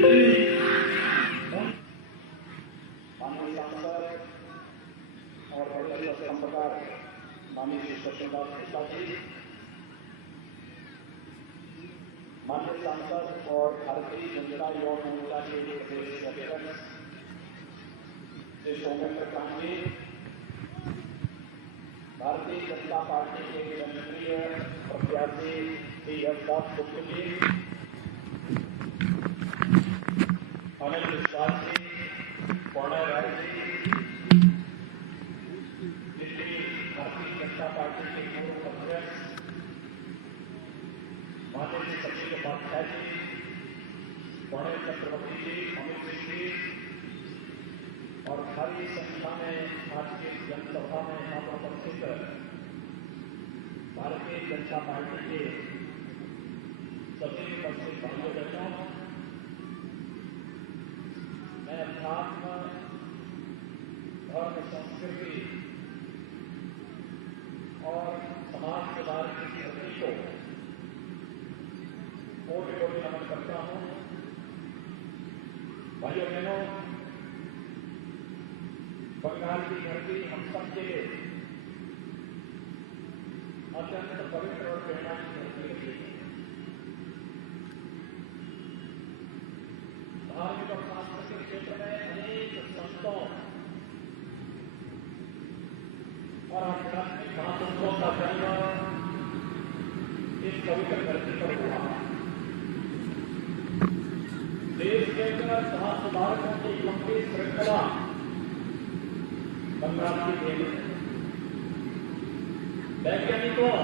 माननीय सांसद और बड़े संपदार माननीय श्री सत्यनाथ मिश्रा जी, माननीय सांसद और भारतीय जनता युवा मोर्चा के प्रदेश अध्यक्ष श्री सौमेंद्र कांजी, भारतीय जनता पार्टी के जनप्रिय प्रत्याशी श्री हरदास गुप्ता जी, अनिल विश्वास जी, प्रणय राय जी, दिल्ली भारतीय जनता पार्टी के पूर्व अध्यक्ष माननीय सचिव उपाध्याय जी, प्रणय चक्रवर्ती जी, अमित सिंह जी और भारी संख्या में आज की जनसभा में यहाँ पर उपस्थित भारतीय जनता पार्टी के सभी उपस्थित भाइयों बहनों, मैं अध्यात्म, धर्म, संस्कृति और समाज सुधार की धरती को कोटि कोटि नमन करता हूं। भाइयों बहनों, बंगाल की धरती हम सबके लिए अत्यंत पवित्र और प्रेरणा की धरती रही है। धार्मिक और सांस्कृतिक क्षेत्र में अनेक संतों और आध्यात्मिक महापुरुषों का जन्म इस पवित्र धरती पर हुआ। देश के अंदर समाज सुधारकों की लंबी श्रृंखला बंगाल की देन है। वैज्ञानिकों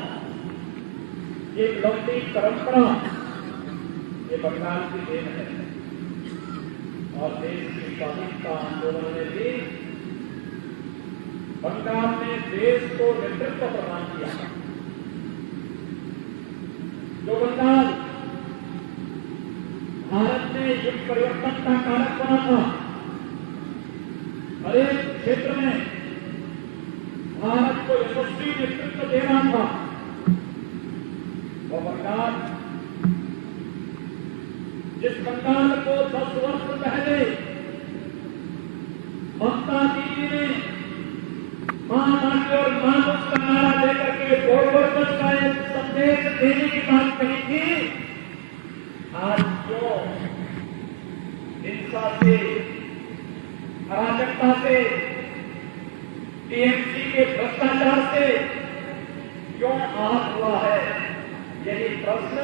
की एक लंबी परंपरा ये बंगाल की देन है और देश की स्वाधीनता आंदोलन में भी बंगाल ने देश को नेतृत्व प्रदान किया। जो बंगाल भारत में युग परिवर्तन का कारक बना था, हर एक क्षेत्र में भारत को यशस्वी नेतृत्व दे रहा था, वो बंगाल जिस बंगाल को 10 वर्ष पहले ममता दीदी ने मां माटी और मानुष का नारा देकर के गोवर्धन का एक संदेश देने की बात कही थी, आज जो हिंसा से, अराजकता से, टीएमसी के भ्रष्टाचार से क्यों आहत हुआ है, यही प्रश्न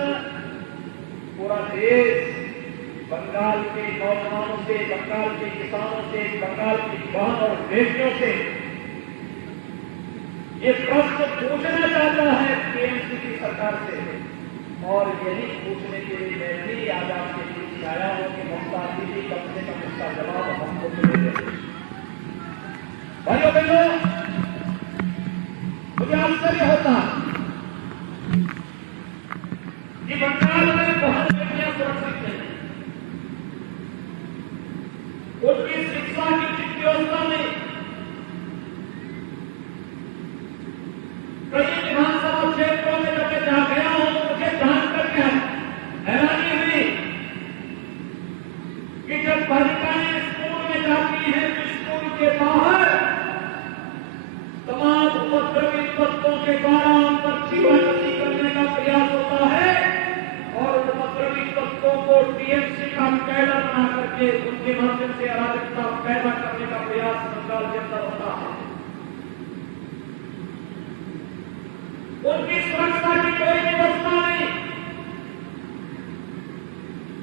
पूरा देश बंगाल के नौजवानों से, बंगाल के किसानों से, बंगाल की बहन और बेटियों से ये प्रश्न पूछना चाहता है टीएमसी की सरकार से। और यही पूछने के लिए मैं भी आज आपके बीच आया हूं कि ममता दीदी कम से कम इसका जवाब हमको मिले। भाइयों बहनों, मुझे आश्चर्य होता कि बंगाल में बहुत बेटियां सुरक्षित नहीं, उनकी शिक्षा की जिस व्यवस्था में कई विधानसभा क्षेत्रों में जब मैं जा गया हूं तो मुझे जानकर के हैरानी हुई कि जब बालिकाएं स्कूल में जाती हैं तो स्कूल के बाहर तमाम उपद्रवी तत्वों के द्वारा उन पर छीना-झपटी करने का प्रयास होता है और उन उपद्रवी तत्वों को टीएमसी का कैडर बना करके उनके माध्यम से अराजकता पैदा करने का प्रयास बंगाल के अंदर होता है। उनकी सुरक्षा की कोई व्यवस्था नहीं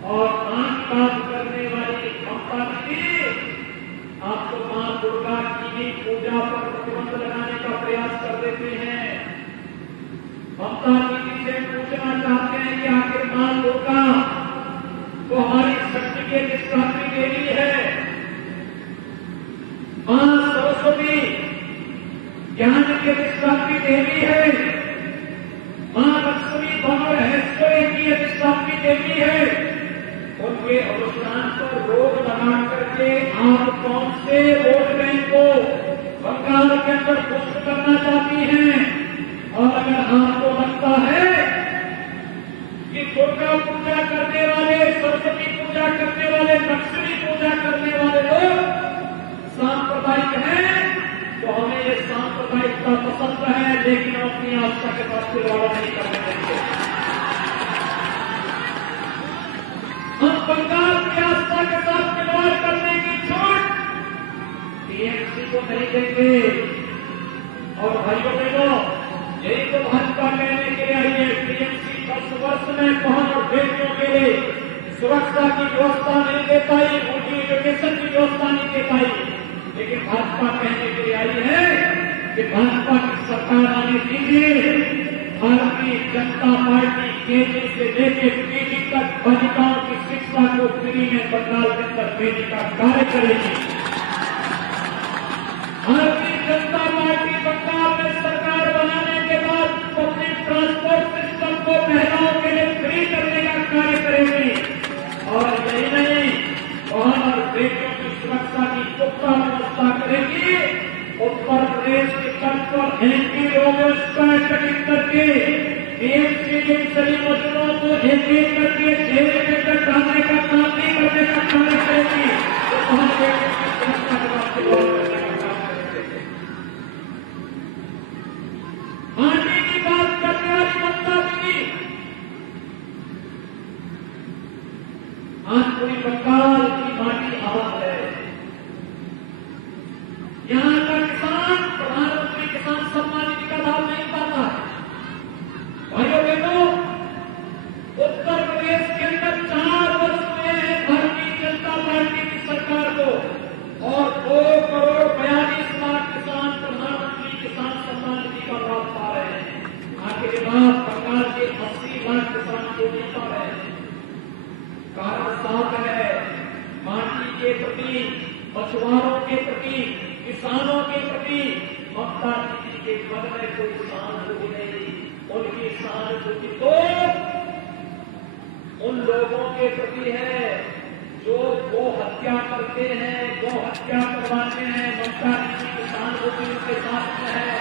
और आंख बात करने वाली ममता दीदी आपको मां दुर्गा की भी पूजा पर प्रतिबंध लगाने का प्रयास कर देते हैं। ममता दीदी से पूछना चाहते हैं कि आखिर मां दुर्गा तो हमारी शक्ति की अधिष्ठात्री देवी है, मां सरस्वती ज्ञान की अधिष्ठात्री देवी है, मां लक्ष्मी दोनों रहस्यों की अधिष्ठात्री देवी है। उनके अनुष्ठान पर रोक लगा करके आप कौन से वोट बैंक को बंगाल के अंदर पुष्ट करना चाहती हैं? और अगर आपको लगता है कि दुर्गा पूजा करने वाले, सरस्वती पूजा करने वाले खिलवाड़ा नहीं करने देंगे। हम बंगाल की आस्था के साथ खिलवाड़ करने की छूट टीएमसी को नहीं देंगे। और भाइयों बहनों, यही तो भाजपा कहने के लिए आई है, टीएमसी 10 वर्ष में बहन और बेटियों के लिए सुरक्षा की व्यवस्था नहीं दे पाई, उनकी एजुकेशन की व्यवस्था नहीं दे पाई। लेकिन भाजपा कहने के लिए आई है कि भाजपा की सरकार आने दीजिए, भारतीय जनता पार्टी केजी से लेकर पीजी तक बालिकाओं की शिक्षा को फ्री में बंगाल के अंदर देने का कार्य करेगी। भारतीय जनता पार्टी बंगाल में सरकार बनाने के बाद पब्लिक ट्रांसपोर्ट सिस्टम को महिलाओं के लिए फ्री करने का कार्य करेगी। और यही नहीं, बहन और बेटियों की सुरक्षा की पुख्ता व्यवस्था करेगी। उत्तर प्रदेश के तर्ज पर एंटी रोबोट्स का गठन करके टीएमसी के सभी मजदूरों को एक करके जेल के अंदर डालने का काम नहीं करने का कार्य करेगी। तो बहन बेटियों की सुरक्षा के वास्ते करने का काम करेंगे। माटी की बात करने वाली ममता दीदी आज पूरी बंगाल की माटी आबाद है। यहाँ का किसान प्रधानमंत्री किसान सम्मान निधि का लाभ नहीं पाता है। भाइयों बहनों, उत्तर प्रदेश के अंदर 4 वर्ष हुए हैं भारतीय जनता पार्टी की सरकार को, और 2,42,00,000 किसान प्रधानमंत्री किसान सम्मान निधि का लाभ पा रहे हैं। आगे के बाद बंगाल के 80 लाख किसान को नहीं पा रहे हैं। कारण साफ है, माटी के प्रति, मछुआरों के प्रति, किसानों के प्रति ममता दीदी के मन में कोई सहानुभूति नहीं। उनकी सहानुभूति तो उन लोगों के प्रति है जो गो हत्या करते हैं, गो हत्या करवाते हैं। ममता दीदी की सहानुभूति उनके साथ में है।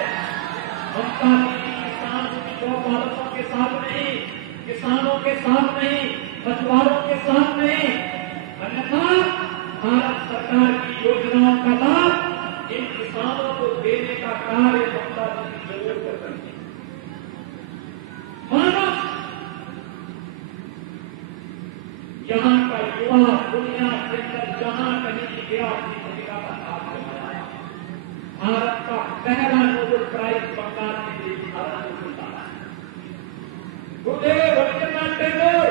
ममता दीदी की सहानुभूति गौ पालकों के साथ नहीं, किसानों के साथ नहीं, मछुआरों के साथ नहीं। अन्यथा भारत सरकार की योजनाओं का लाभ इन किसानों को देने का कार्य ममता दीदी जरूर कर सकती है। मानो यहाँ का युवा दुनिया के अंदर जहां कहीं भी गया अपनी भूमिका का साथ निभाया। भारत का पहला नोबेल प्राइज बंगाल के लिए भारत को मिलता है। गुरुदेव रविन्द्रनाथ टैगोर,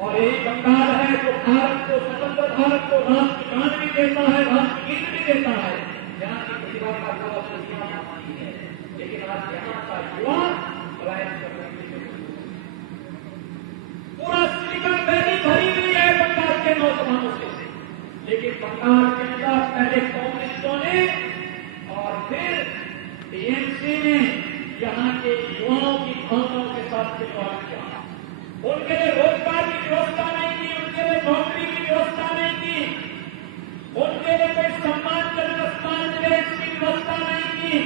और यही बंगाल है जो भारत को, स्वतंत्र भारत को राष्ट्रगान भी देता है, राष्ट्रगीत भी देता है। यहाँ की प्रतिभा का पूरा दुनिया मानती है। लेकिन आज यहाँ का युवा पलायन करने के लिए पूरा सिलिकॉन वैली भरी हुई है बंगाल के नौजवानों से। लेकिन बंगाल के अंदर पहले कांग्रेसियों ने और फिर टीएमसी ने यहाँ के युवाओं की भावनाओं के साथ खिलवाड़ किया। उनके लिए रोजगार की व्यवस्था नहीं की, उनके लिए नौकरी की व्यवस्था नहीं की, उनके लिए कोई सम्मानजनक स्थान मिले इसकी व्यवस्था नहीं की।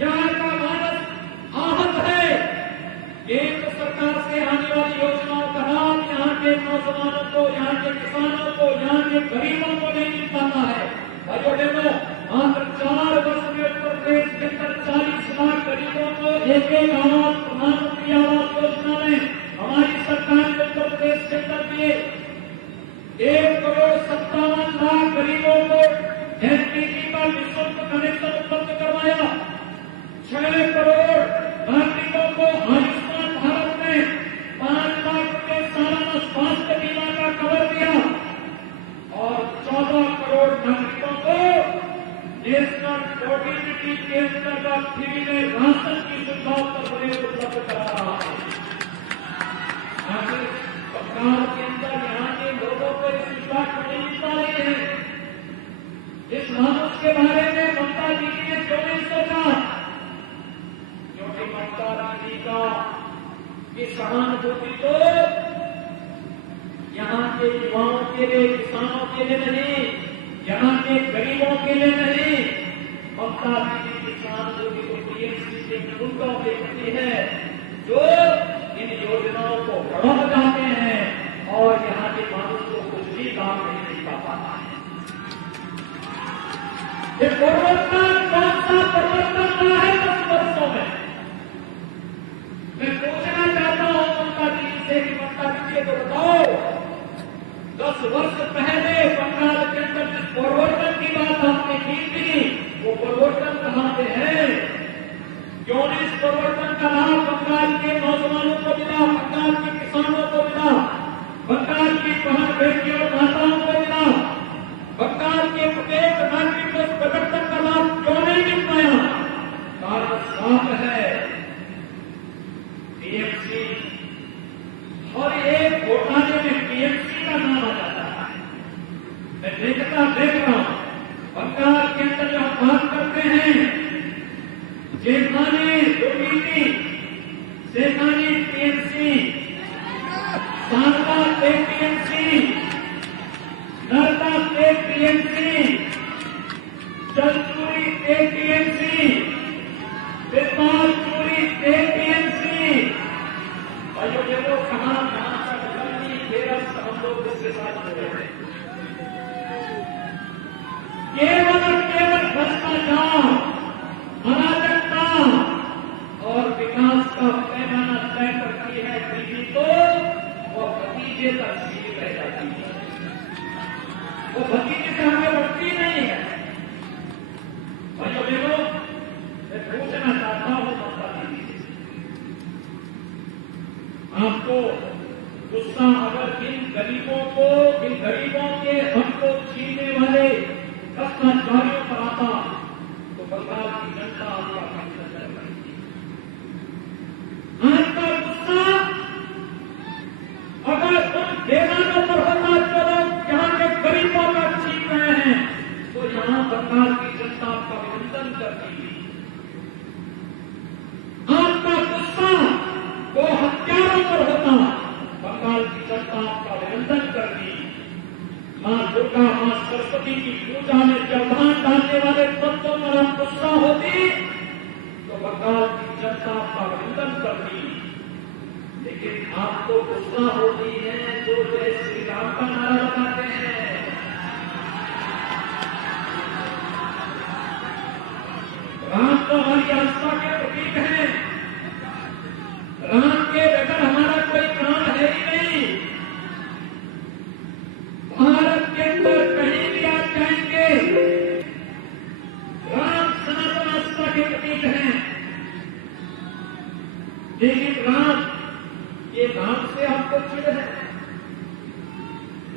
यहाँ का मानस आहत है। केंद्र सरकार से आने वाली योजनाओं का लाभ यहाँ के नौजवानों को, यहाँ के किसानों को, यहाँ के गरीबों को नहीं मिल पाता है। भाइयों बहनों, मात्र 4 वर्ष में उत्तर प्रदेश के अंदर 40 लाख गरीबों को एक आवास, प्रधानमंत्री आवास योजना में हमारी सरकार ने उत्तर प्रदेश के अंदर दिए। 1,57,00,000 गरीबों को एलपीजी का निःशुल्क कनेक्शन उपलब्ध करवाया। 6 करोड़ नागरिकों को आयुष्मान भारत में 5 लाख रुपए सालाना स्वास्थ्य बीमा का कवर दिया। और 14 करोड़ नागरिकों को नेशनल मोबिलिटी के अंतर्गत फ्री में राशन की सुविधा उत्तर प्रदेश उपलब्ध करा रहा है। बंगाल के अंदर यहाँ के लोगों को इस सुविधा नहीं मिल पा रही है। इस मानुष के बारे में ममता दीदी ने क्यों नहीं सोचा? क्योंकि ममता दीदी का की सहानुभूति तो यहाँ के युवाओं के लिए, किसानों के लिए नहीं, यहाँ के गरीबों के लिए नहीं। ममता दीदी की सहानुभूति तो टीएमसी के मुद्दों के प्रति है जो इन योजनाओं को बढ़ा जाते हैं और यहाँ के मानुष को कुछ भी काम नहीं मिल पाता है। ये परिवर्तन कौन सा परिवर्तन रहा है 10 वर्षों में? तो बताओ, 10 वर्ष पहले बंगाल के अंदर जिस परिवर्तन की बात आपने की थी, वो परिवर्तन कहां पे है? क्यों नहीं इस परिवर्तन का लाभ बंगाल के नौजवानों को मिला, बंगाल के किसानों को मिला, बंगाल की बहन बेटियों और माताओं को मिला, बंगाल के प्रत्येक नागरिक को इस परिवर्तन का लाभ क्यों नहीं मिल पाया? कारण साफ है, टीएमसी और एक घोटाले में टीएमसी का नाम आ जाता है। मैं देख रहा हूं बंगाल के अंदर जो हम बात करते हैं, जेठानी दुर्नीति, शेखानी टीएमसी, शारदा पे टीएमसी, नर्मदा पे टीएमसी, जलचूरी पे टीएमसी, विपाल चोरी पे टीएमसी। और जो देखो कहां तक गलती केवल हम लोग इसके साथ जुड़े हैं। केवल भ्रष्टाचार, अराजकता और विकास का पैमाना तय करती है पीढ़ी, तो वो भतीजे तक सीमित रह जाती है, वो भतीजे से आगे बढ़ती नहीं है। और जो देखो मैं पूछना चाहता हूं ममता दीदी से, आपको गुस्सा अगर इन गरीबों के हक को छीनने वाले भ्रष्टाचारियों पर आता, तो बंगाल की जनता आपका फैसला कर पाएगी। आपका गुस्सा अगर उन ठेकानों पर होता जो लोग यहाँ के गरीबों का छीन रहे हैं, तो यहाँ बंगाल की जनता आपका अभिनंदन करती है। आपका गुस्सा वो हत्यारों पर होता, बंगाल की जनता आपका अभिनंदन करती। मां दुर्गा, मां सरस्वती की पूजा में व्यवधान डालने वाले तत्वों पर आप गुस्सा होती, तो बंगाल की जनता आपका अभिनंदन करती। लेकिन आपको गुस्सा होती है जो जय श्री राम का नारा लगाते हैं। राम तो हमारी आस्था के प्रतीक है, राम के बगैर हमारा कोई प्राण है ही नहीं। भारत के अंदर कहीं भी आप जाएंगे, राम सनातन आस्था के प्रतीक हैं। लेकिन राम, ये नाम से आपको चिढ़ है।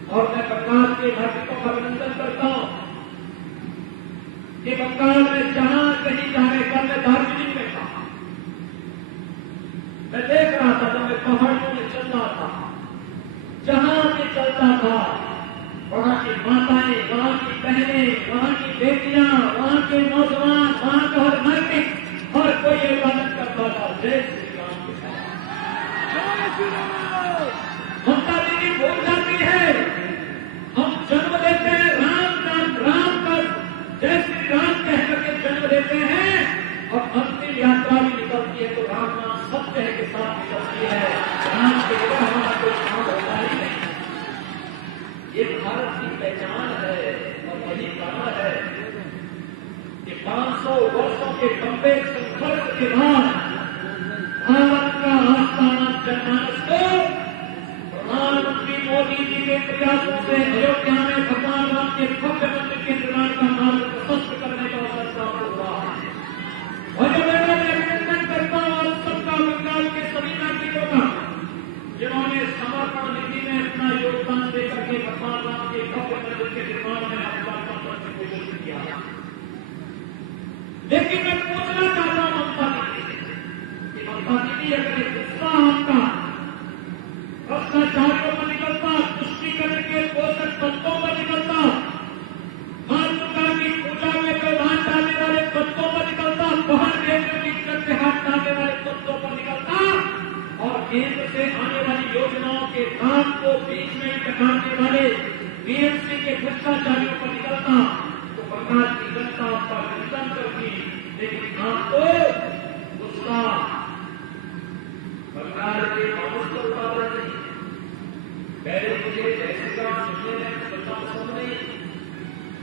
और मैं बंगाल के नागरिकों का अभिनंदन करता हूं कि बंगाल में जहां कहीं जाने का, मैं दार्जिलिंग में था, मैं देख रहा था जब मैं पहाड़ियों में चल रहा था, जहां भी चलता था वहां की माताएं, वहां की बहनें, वहां की बेटियां, वहां के नौजवान, वहां का हर नागरिक, हर कोई इबादत करता था जय श्री राम के साथ। ममता दीदी भूल जाती है, हम जन्म लेते हैं राम का जय श्री राम कह करके जन्म लेते हैं, और अंतिम यात्रा भी निकलती है तो राम नाम सत्य है के साथ निकलती है। राम के बगैर हमारा कोई काम होता ही नहीं। ये भारत की पहचान है और यही कारण है कि 500 वर्षों के लंबे संघर्ष के बाद भारत का आस्थाना जनमानस को प्रधानमंत्री मोदी जी के प्रयासों से अयोध्या में भगवान राम के भव्य मंदिर के निर्माण का मार्ग प्रशस्त करने का अवसर प्राप्त हुआ है। और मैं अभिनंदन करता हूं आप सबका, बंगाल के सभी नागरिकों का, जिन्होंने समर्पण निधि में अपना योगदान देकर के भगवान राम के भव्य मंदिर के निर्माण में अपना कोशिश किया। लेकिन मैं पूछना चाहता हूं ममता दीदी से कि ममता दीदी, अगर ये गुस्सा आपका भ्रष्टाचारियों पर निकलता, तुष्टिकरण के पोषक तत्वों पर निकलता, मां दुर्गा की पूजा में व्यवधान डालने वाले तत्वों पर निकलता, बहन बेटियों की इज्जत से हाथ डालने वाले तत्वों पर निकलता, और केंद्र से आने वाली योजनाओं के काम को बीच में टकारने वाले टीएमसी के भ्रष्टाचारियों पर निकलता, तो बंगाल की जनता आपका अभिनंदन करती। लेकिन आपको गुस्सा बंगाल के मानस को उत्पादन नहीं। पहले मुझे जैसे सुनने में सुनना पसंद नहीं,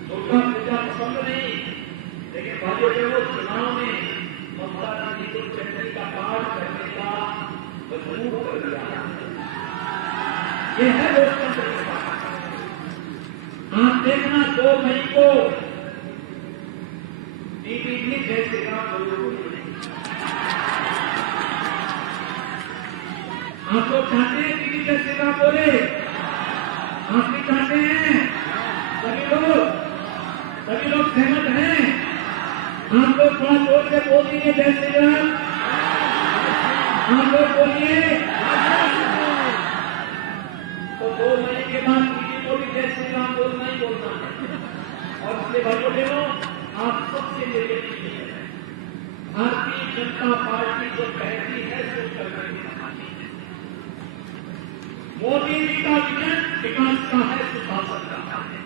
दुर्गा पूजा पसंद नहीं, लेकिन भाइयों के वो चुनाव में ममता दीदी को चटनी का पाठ करने का मजबूर कर दिया। ये है लोकतंत्र की बात। आप देखना 2 मई को टीवी भी जय श्री राम जरूर बोलेंगे। आप लोग चाहते हैं टीवी जय श्री राम बोले? आप भी चाहते हैं? सभी लोग सहमत हैं? आप लोग थोड़ा जोर से बोल दीजिए जय श्री राम। आप लोग बोलिए। तो 2 मई के बाद टीवी को भी जय श्री राम बोलना ही बोलना है। और इसलिए भाइयों बहनों, आप सबसे मेरे लिए है, भारतीय जनता पार्टी जो कहती है सो करने की कहानी है। मोदी जी का विजन विकास का है, सुशासन का है।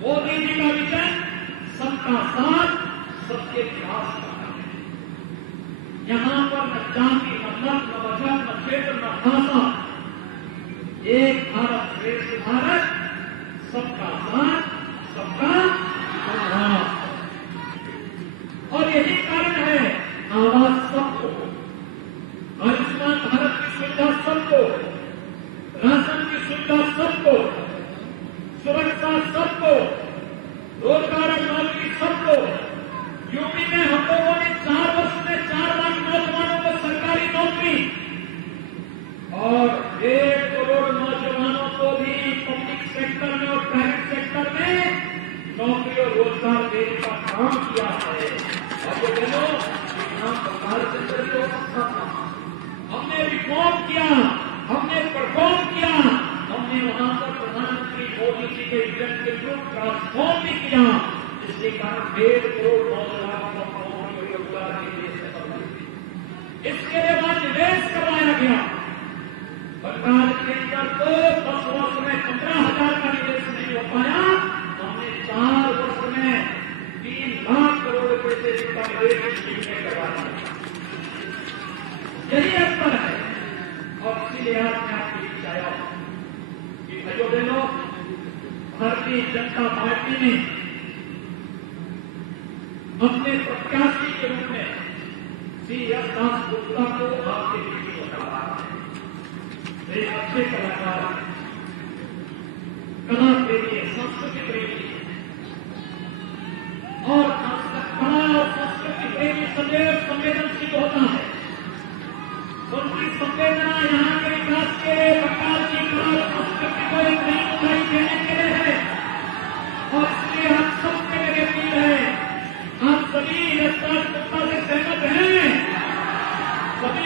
मोदी जी का विजन सबका साथ, सबके विकास का है। यहां पर न जाति, न मत, न मजहब, न क्षेत्र, न भाषा, एक भारत श्रेष्ठ भारत, सबका साथ, सबका विकास। और यही कारण है आवाज सबको, आयुष्मान भारत की सुविधा सबको, राशन की सुविधा सबको, सुरक्षा सबको, रोजगार और नौकरी सबको। यूपी में हम लोगों ने 4 वर्ष में 4 लाख नौजवानों को सरकारी नौकरी और 1.5 करोड़ नौजवानों को भी पब्लिक सेक्टर में और प्राइवेट सेक्टर में नौकरी और रोजगार देने का काम किया है। और ये दोनों नाम सरकार से हो सकता था। हमने रिफॉर्म किया, हमने परफॉर्म किया, हमने वहां पर प्रधानमंत्री मोदी जी के विजन के थ्रू ट्रांसफॉर्म भी किया, जिसके कारण 1.5 करोड़ नौजवानों को नौकरी और रोजगार के लिए सफल हुई। इसके लिए वहां निवेश करवाया गया। सरकार के अंदर तो 10 वर्ष में 15,000 का निवेश नहीं हो पाया, हमने 4 वर्ष में 3 लाख करोड़ रुपए से इसका निवेश करवाया। यही अंतर है। और इसीलिए आज मैं आपके बीच आया हूं कि भाइयों बहनों, भारतीय जनता पार्टी ने अपने प्रत्याशी के रूप में CS दासगुप्ता को आपके बीच में उतारा है। वे अच्छे कलाकार, कला प्रेमी, संस्कृति प्रेमी और कला और संस्कृति प्रेमी सदैव संवेदनशील होता है। उनकी संवेदना यहाँ के विकास के प्रकार की कला और संस्कृति को एक नई ऊंचाई देने के लिए है। और इसलिए हम सबसे मेरी अपील है, आप सभी दासगुप्ता से सहमत हैं? सभी